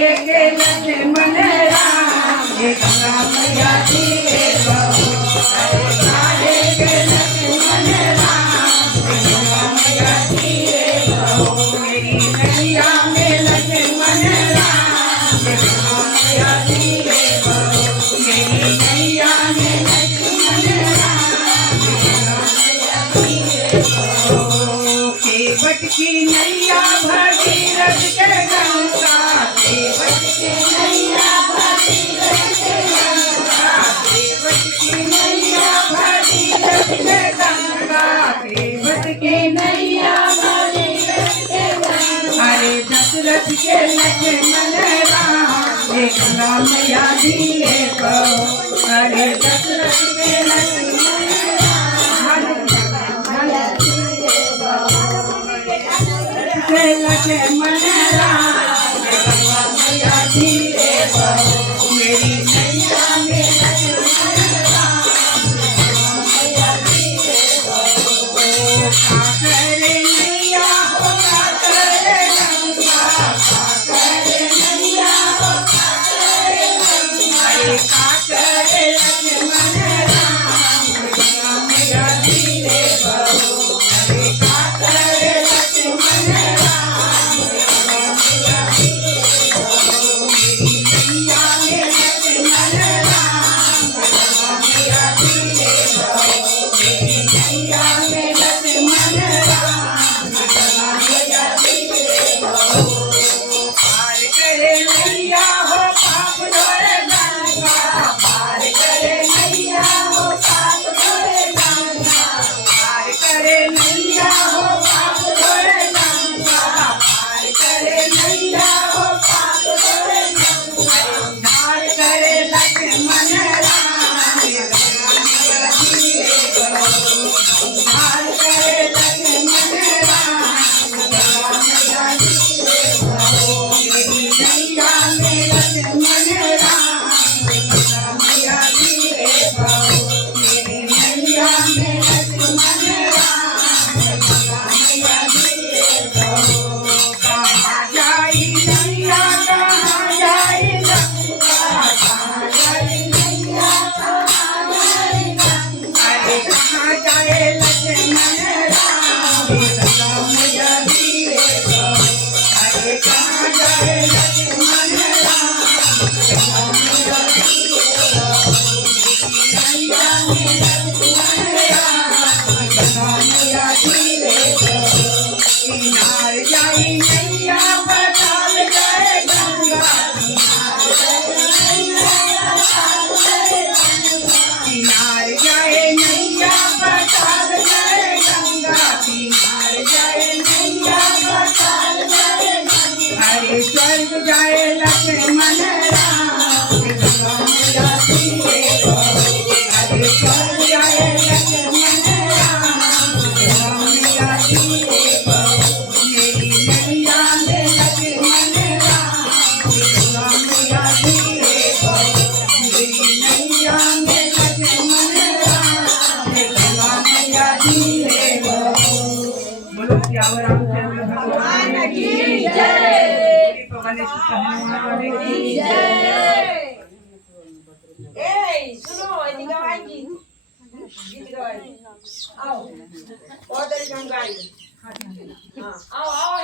के लक्ष्मण राम गंगा मैया धीरे बहो काहे के लक्ष्मण राम गंगा मैया धीरे बहो मेरी नैया में लक्ष्मण राम गंगा मैया धीरे बहो मेरी नैया में लक्ष्मण राम गंगा मैया धीरे बहो केवट की नैया भगीरथ के गंगा केवट की नैया भगीरथ के गंगा केवट की नैया भगीरथ के गंगा केवट की नैया भगीरथ के गंगा अरे दशरथ के लक्ष्मण राम गंगा मैया धीरे बहो अरे दशरथ के लक्ष्मण राम लक्ष्मण राम गंगा मैया धीरे बहो मेरी नैया में लक्ष्मण राम गंगा मैया धीरे बहो का करे नैया हो का करे गंगा का करे नैया हो का करे गंगा का करे लक्ष्मण राम गंगा मैया धीरे बहो अरे का करे लक्ष्मण स्वर्ग जाए लक्ष्मण राम गंगा मैया धीरे बहो अरे स्वर्ग जाए लक्ष्मण राम गंगा मैया धीरे बहो मेरी नैया में लक्ष्मण राम गंगा मैया धीरे बहो मेरी नैया में लक्ष्मण राम गंगा मैया धीरे बहो बोलो सियावर रामचंद्र भगवान की जय सुनो एदिকে ভাই কি গীত গাই आओ और दरी हम गाई हां आओ आओ